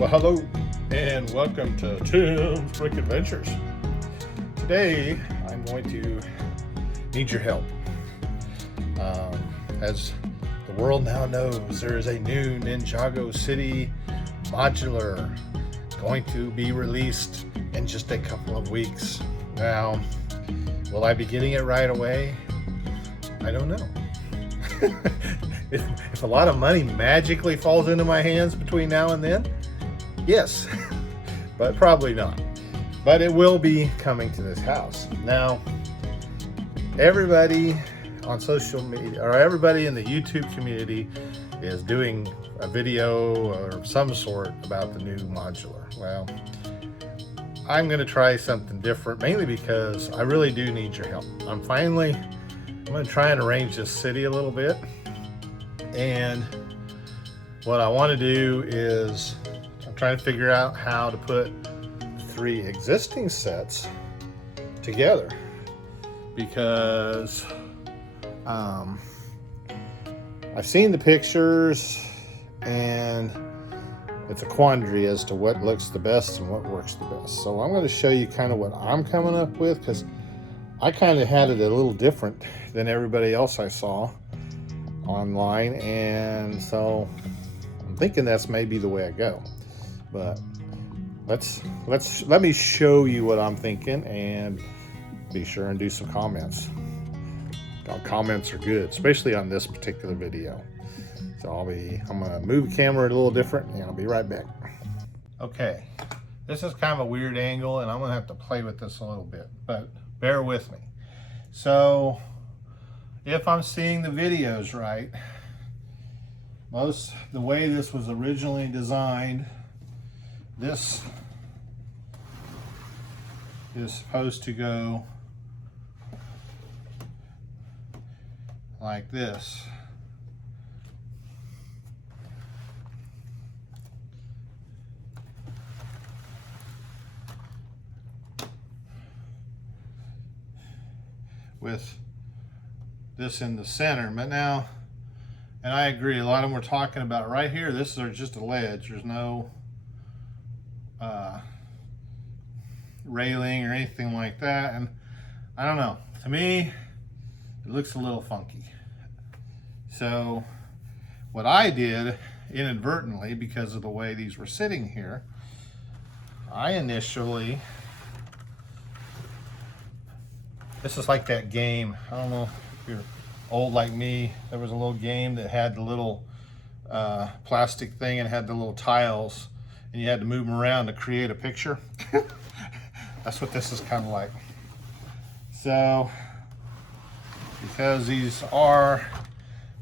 Well, hello and welcome to Tim's Brick Adventures. Today, I'm going to need your help. As the world now knows, there is a new Ninjago City modular going to be released in just a couple of weeks. Now, will I be getting it right away? I don't know. If a lot of money magically falls into my hands between now and then, yes, but probably not. But it will be coming to this house. Now, everybody on social media, or everybody in the YouTube community, is doing a video or some sort about the new modular. Well, I'm going to try something different, mainly because I really do need your help. I'm going to try and arrange this city a little bit. And what I want to do is I'm trying to figure out how to put 3 existing sets together, because I've seen the pictures and it's a quandary as to what looks the best and what works the best. So I'm going to show you kind of what I'm coming up with, because I kind of had it a little different than everybody else I saw online, and so I'm thinking that's maybe the way I go. But let me show you what I'm thinking, and be sure and do some comments. Comments are good, especially on this particular video. So I'm gonna move the camera a little different, and I'll be right back. Okay, this is kind of a weird angle, and I'm gonna have to play with this a little bit, but bear with me. So if I'm seeing the videos right, the way this was originally designed, this is supposed to go like this. With this in the center. But now, and I agree, a lot of them were talking about right here, this is just a ledge. There's no railing or anything like that, and I don't know, to me it looks a little funky. So what I did inadvertently, because of the way these were sitting here, I initially, this is like that game, I don't know if you're old like me, there was a little game that had the little plastic thing and had the little tiles, and you had to move them around to create a picture. That's what this is kind of like. So, because these are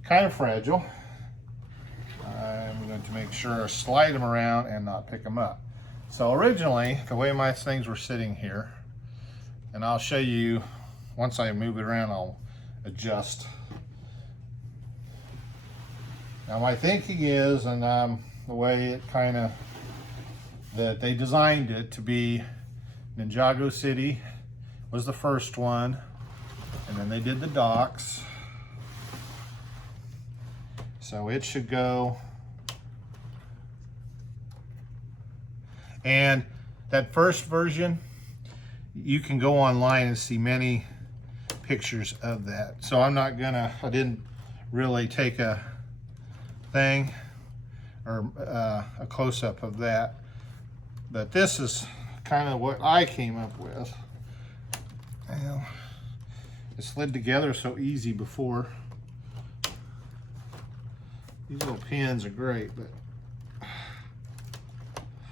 kind of fragile, I'm going to make sure I slide them around and not pick them up. So originally, the way my things were sitting here, and I'll show you, once I move it around, I'll adjust. Now my thinking is, and the way it kind of, that they designed it to be, Ninjago City was the first one, and then they did the docks. So it should go, and that first version, you can go online and see many pictures of that. So I didn't really take a thing or a close-up of that, but this is kind of what I came up with. Well, it slid together so easy before. These little pins are great, but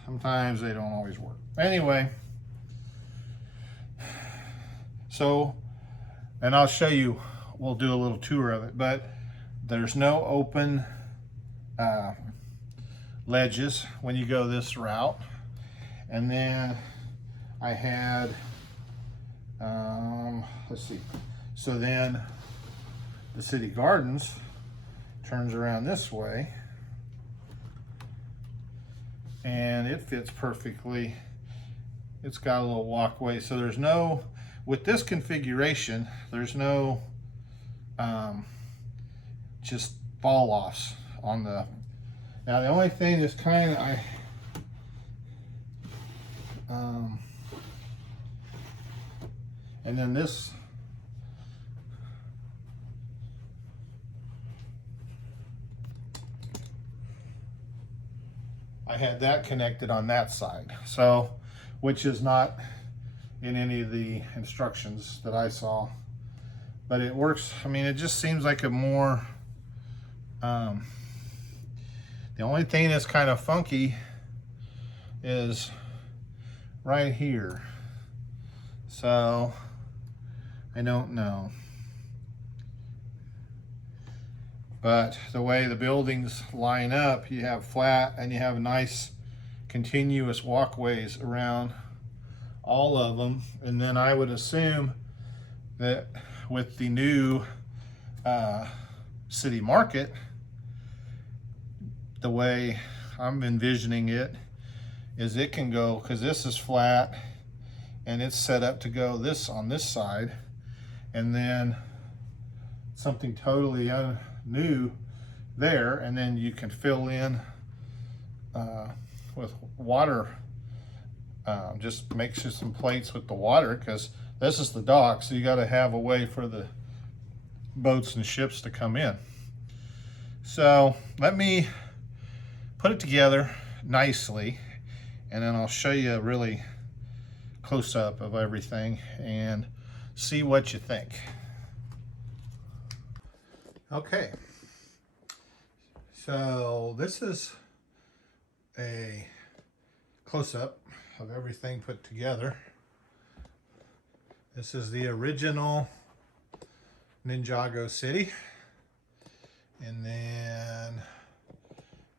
sometimes they don't always work. Anyway, so, and I'll show you, we'll do a little tour of it, but there's no open ledges when you go this route. And then I had, let's see, so then the city gardens turns around this way, and it fits perfectly. It's got a little walkway, so there's no, with this configuration, there's no just fall offs on the, now the only thing that's kind of, And then this, I had that connected on that side, so, which is not in any of the instructions that I saw, but it works. I mean, it just seems like a more, the only thing that's kind of funky is right here, so I don't know. But the way the buildings line up, you have flat and you have nice continuous walkways around all of them. And then I would assume that with the new city market, the way I'm envisioning it is it can go, because this is flat and it's set up to go this on this side, and then something totally new there, and then you can fill in with water. Just makes you some plates with the water, because this is the dock, so you got to have a way for the boats and ships to come in. So let me put it together nicely, and then I'll show you a really close-up of everything and see what you think. Okay, so this is a close-up of everything put together. This is the original Ninjago city, and then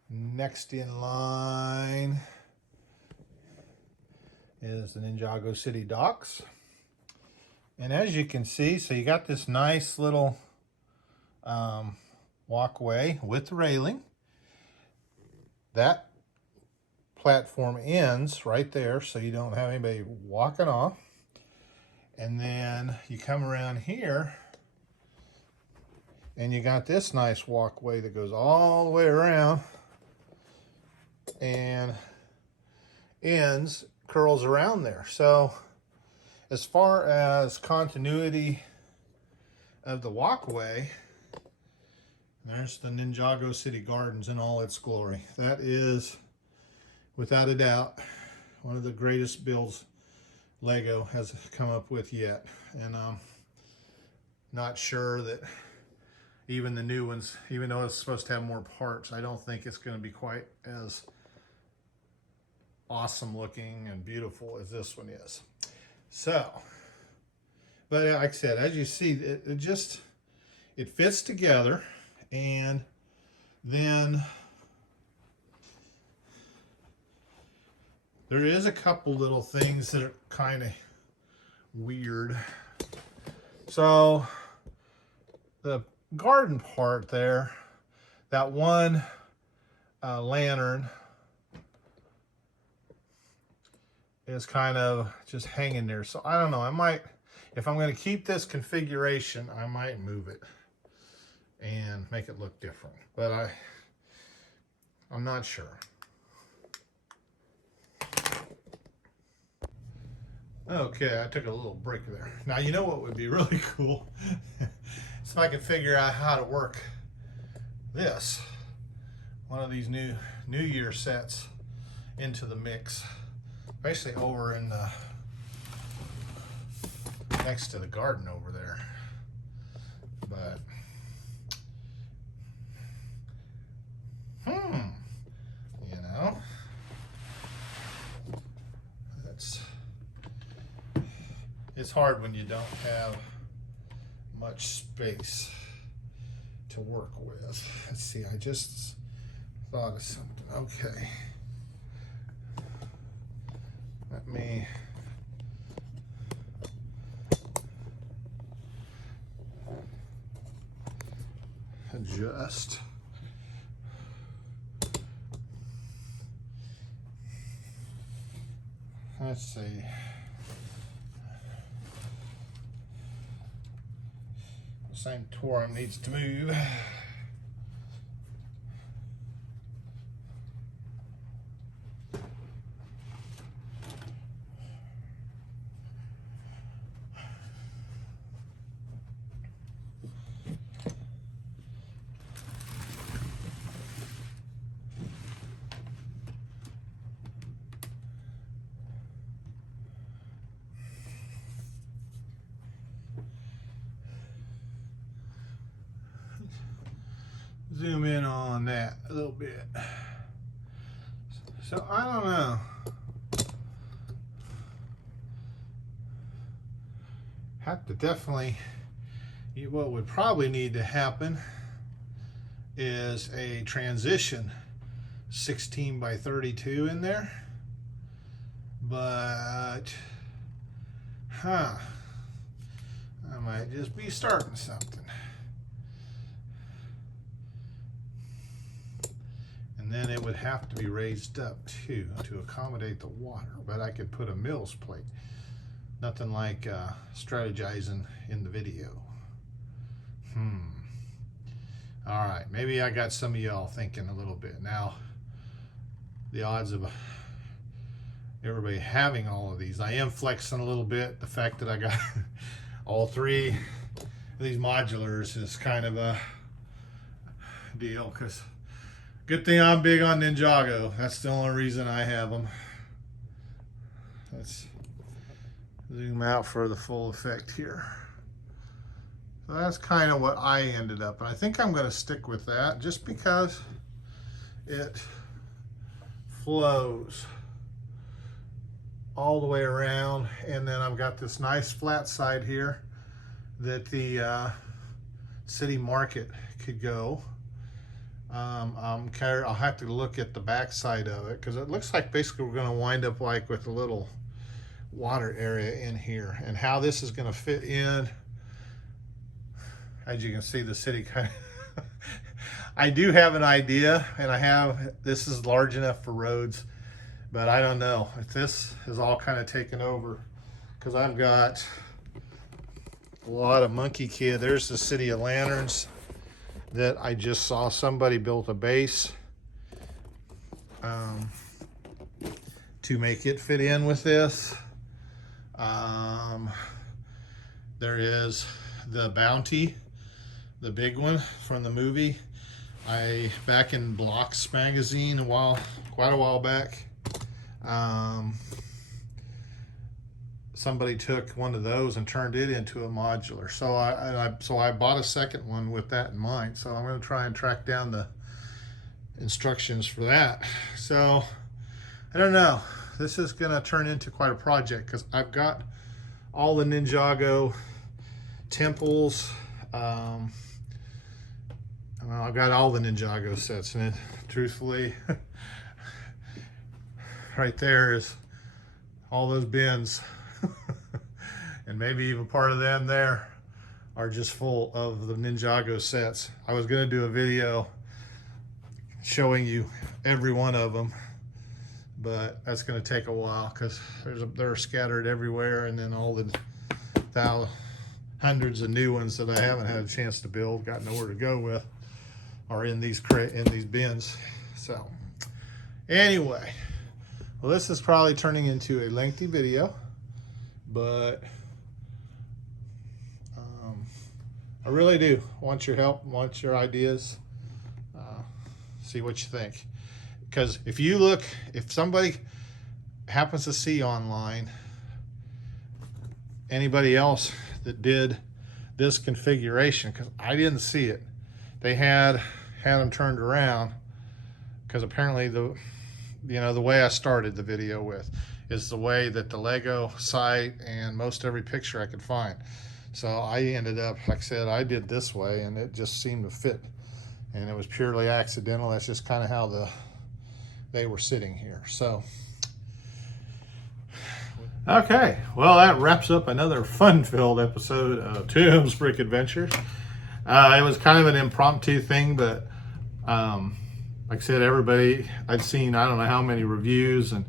next in line is the Ninjago City docks. And as you can see, so you got this nice little walkway with the railing. That platform ends right there, so you don't have anybody walking off. And then you come around here and you got this nice walkway that goes all the way around and curls around there. So as far as continuity of the walkway, there's the Ninjago City Gardens in all its glory. That is, without a doubt, one of the greatest builds LEGO has come up with yet. And I'm not sure that even the new ones, even though it's supposed to have more parts, I don't think it's going to be quite as awesome looking and beautiful as this one is. So, but like I said, as you see, it fits together. And then there is a couple little things that are kind of weird. So the garden part there, that one lantern is kind of just hanging there. So I don't know, I might, if I'm going to keep this configuration, I might move it and make it look different, but I'm not sure. Okay, I took a little break there. Now, you know what would be really cool? Is if I could figure out how to work this, one of these New Year sets, into the mix. Basically over in the, next to the garden over there. But, you know, it's hard when you don't have much space to work with. Let's see, I just thought of something. Okay. Let me adjust. Let's see. The sanctorum needs to move. zoom in on that a little bit. So I don't know. Have to definitely, what would probably need to happen is a transition 16 by 32 in there. But, I might just be starting something. And then it would have to be raised up too to accommodate the water, but I could put a Mills plate. Nothing like strategizing in the video. All right, maybe I got some of y'all thinking a little bit. Now, the odds of everybody having all of these, I am flexing a little bit. The fact that I got all three of these modulars is kind of a deal, because good thing I'm big on Ninjago. That's the only reason I have them. Let's zoom out for the full effect here. So that's kind of what I ended up. And I think I'm going to stick with that just because it flows all the way around. And then I've got this nice flat side here that the city market could go. I'll have to look at the back side of it, because it looks like basically we're going to wind up like with a little water area in here, and how this is going to fit in. As you can see, the city kind of I do have an idea, and this is large enough for roads, but I don't know if this is all kind of taken over, because I've got a lot of monkey kid. There's the City of Lanterns that I just saw somebody built a base to make it fit in with this. There is the Bounty, the big one from the movie. Back in Blocks magazine quite a while back, somebody took one of those and turned it into a modular. So I bought a second one with that in mind. So I'm going to try and track down the instructions for that. So I don't know. This is going to turn into quite a project, because I've got all the Ninjago temples. I've got all the Ninjago sets, and truthfully, right there is all those bins. And maybe even part of them there are just full of the Ninjago sets. I was going to do a video showing you every one of them, but that's going to take a while, because they're scattered everywhere, and then all the hundreds of new ones that I haven't had a chance to build, got nowhere to go with, are in these bins. So anyway, well, this is probably turning into a lengthy video, but I really do want your help, want your ideas, see what you think. Because if somebody happens to see online anybody else that did this configuration, because I didn't see it, they had them turned around, because apparently the way I started the video with is the way that the Lego site and most every picture I could find. So I ended up, like I said, I did this way, and it just seemed to fit, and it was purely accidental. That's just kind of how they were sitting here. So okay, well, that wraps up another fun-filled episode of Tim's Brick Adventures. It was kind of an impromptu thing, but like I said, everybody, I'd seen I don't know how many reviews and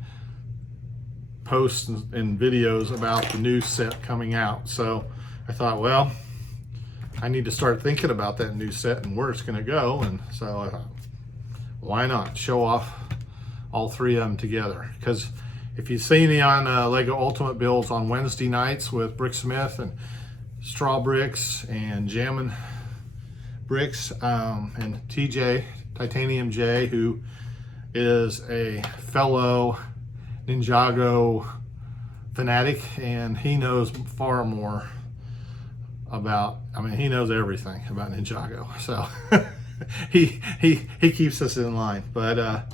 posts and videos about the new set coming out. So I thought, well, I need to start thinking about that new set and where it's going to go. And so I thought, why not show off all three of them together? Because if you see me on Lego Ultimate builds on Wednesday nights with Bricksmith and Straw Bricks and Jammin' Bricks, and TJ, Titanium J, who is a fellow Ninjago fanatic, and he knows far more about, he knows everything about Ninjago. So he keeps us in line. But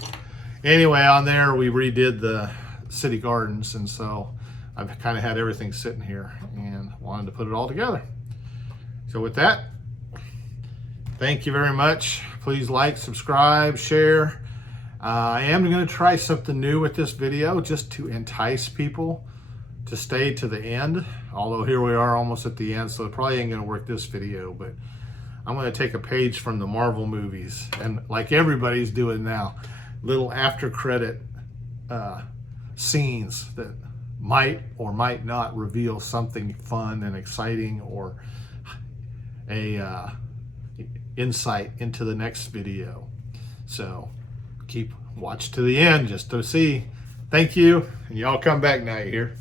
anyway, on there we redid the city gardens, and so I've kind of had everything sitting here and wanted to put it all together. So with that, thank you very much. Please like, subscribe, share. I am going to try something new with this video just to entice people to stay to the end. Although here we are almost at the end, so it probably ain't going to work this video, but I'm going to take a page from the Marvel movies, and like everybody's doing now, little after credit scenes that might or might not reveal something fun and exciting, or a insight into the next video. So watch to the end just to see. Thank you, and y'all come back now, you hear?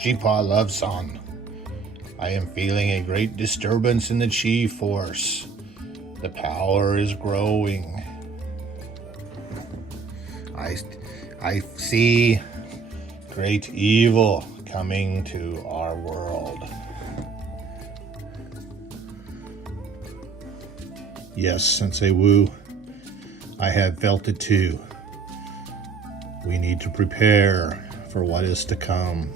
Jipa love song. I am feeling a great disturbance in the chi force. The power is growing. I see great evil coming to our world. Yes, Sensei Wu, I have felt it too. We need to prepare for what is to come.